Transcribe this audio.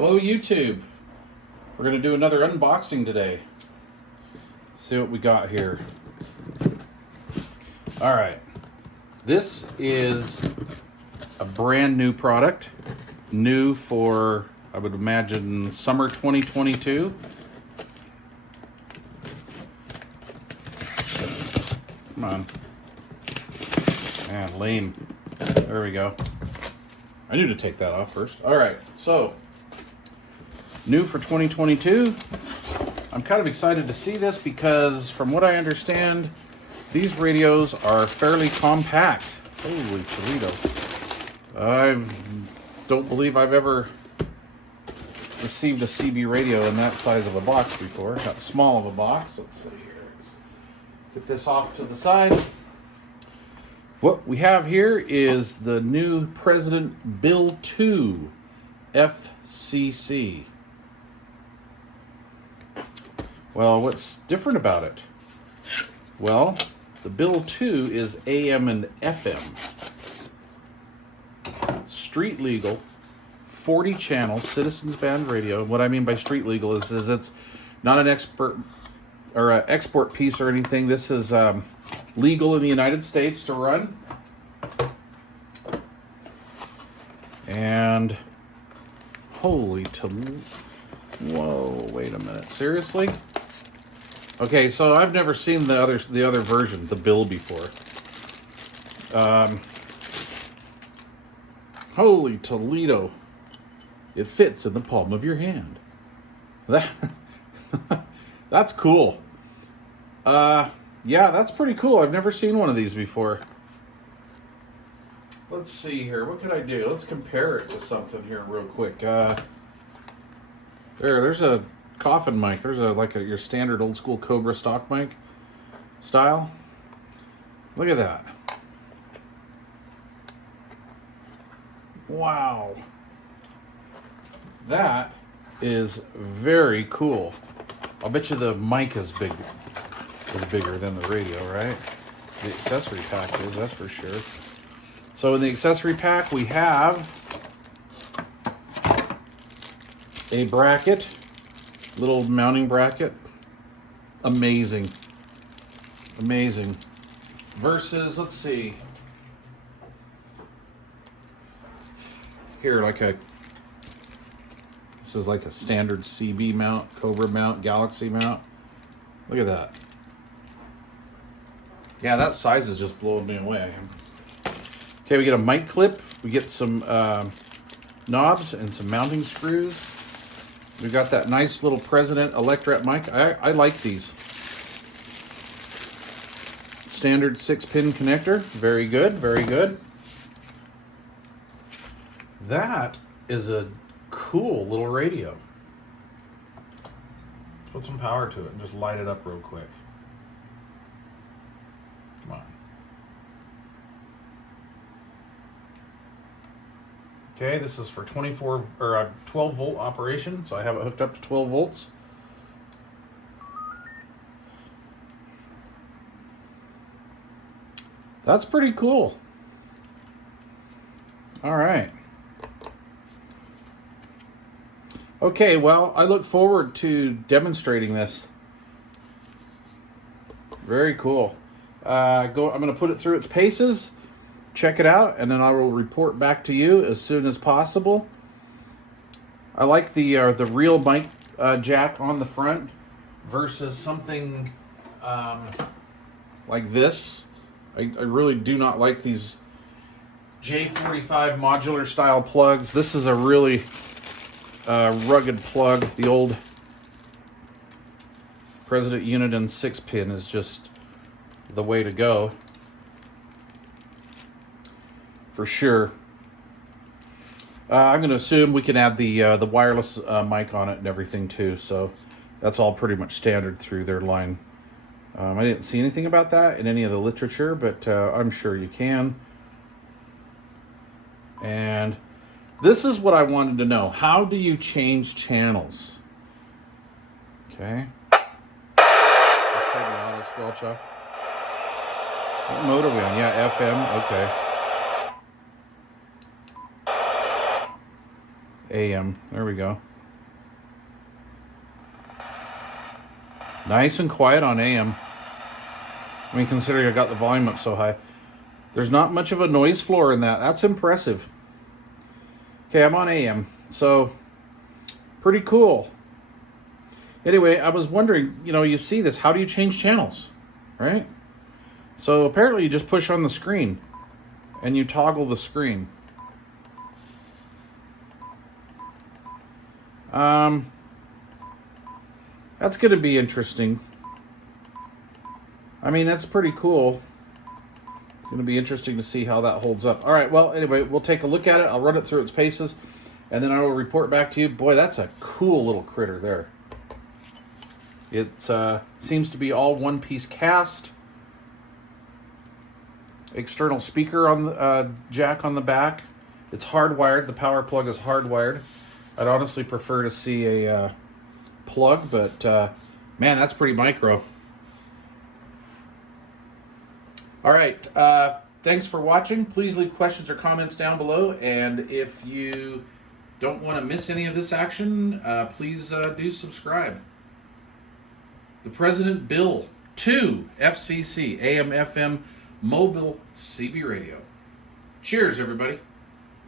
Hello YouTube. We're going to do another unboxing today. See what we got here. Alright. This is a brand new product. New for, I would imagine, summer 2022. Come on. Man, lame. There we go. I knew to take that off first. Alright, so new for 2022. I'm kind of excited to see this because from what I understand, these radios are fairly compact. Holy Toledo. I don't believe I've ever received a CB radio in that size of a box before. Got small of a box. Let's see here. Let's get this off to the side. What we have here is the new President Bill II FCC. Well, what's different about it? Well, the Bill II is AM and FM. Street legal, 40 channel citizens band radio. What I mean by street legal is it's not an expert or an export piece or anything. This is legal in the United States to run. And holy Toledo. Whoa, wait a minute. Seriously? Okay, so I've never seen the other version, the Bill, before. Holy Toledo. It fits in the palm of your hand. That's cool. Yeah, that's pretty cool. I've never seen one of these before. Let's see here. What could I do? Let's compare it to something here real quick. There's a coffin mic. There's your standard old school Cobra stock mic style. Look at that. Wow. That is very cool. I'll bet you the mic is bigger than the radio, right? The accessory pack is, that's for sure. So in the accessory pack we have a bracket, little mounting bracket. Amazing. Amazing. Versus, let's see. Here, this is like a standard CB mount, Cobra mount, Galaxy mount. Look at that. Yeah, that size is just blowing me away. Okay, we get a mic clip. We get some knobs and some mounting screws. We've got that nice little President Electret mic. I like these. Standard 6-pin connector. Very good, very good. That is a cool little radio. Let's put some power to it and just light it up real quick. Come on. Okay, this is for 24 or 12 volt operation, so I have it hooked up to 12 volts. That's pretty cool. All right. Okay, well, I look forward to demonstrating this. Very cool. I'm going to put it through its paces, check it out, and then I will report back to you as soon as possible. I like the real mic jack on the front versus something like this. I really do not like these J45 modular style plugs. This is a really rugged plug. The old President Uniden 6-pin is just the way to go. For sure. I'm going to assume we can add the wireless mic on it and everything too, so that's all pretty much standard through their line. I didn't see anything about that in any of the literature, but I'm sure you can. And this is what I wanted to know. How do you change channels? Okay. I'll turn the auto squelch off. What mode are we on? Yeah, FM. Okay. AM. There we go. Nice and quiet on AM. I mean, considering I got the volume up so high. There's not much of a noise floor in that. That's impressive. Okay, I'm on AM. So, pretty cool. Anyway, I was wondering, you see this. How do you change channels? Right? So, apparently you just push on the screen. And you toggle the screen. That's going to be interesting. I mean, that's pretty cool. Going to be interesting to see how that holds up. All right, well, anyway, we'll take a look at it. I'll run it through its paces, and then I will report back to you. Boy, that's a cool little critter there. It seems to be all one-piece cast. External speaker on the jack on the back. It's hardwired. The power plug is hardwired. I'd honestly prefer to see a plug, but man, that's pretty micro. All right, thanks for watching. Please leave questions or comments down below, and if you don't want to miss any of this action, please do subscribe. The President Bill II FCC AM FM Mobile CB Radio. Cheers, everybody.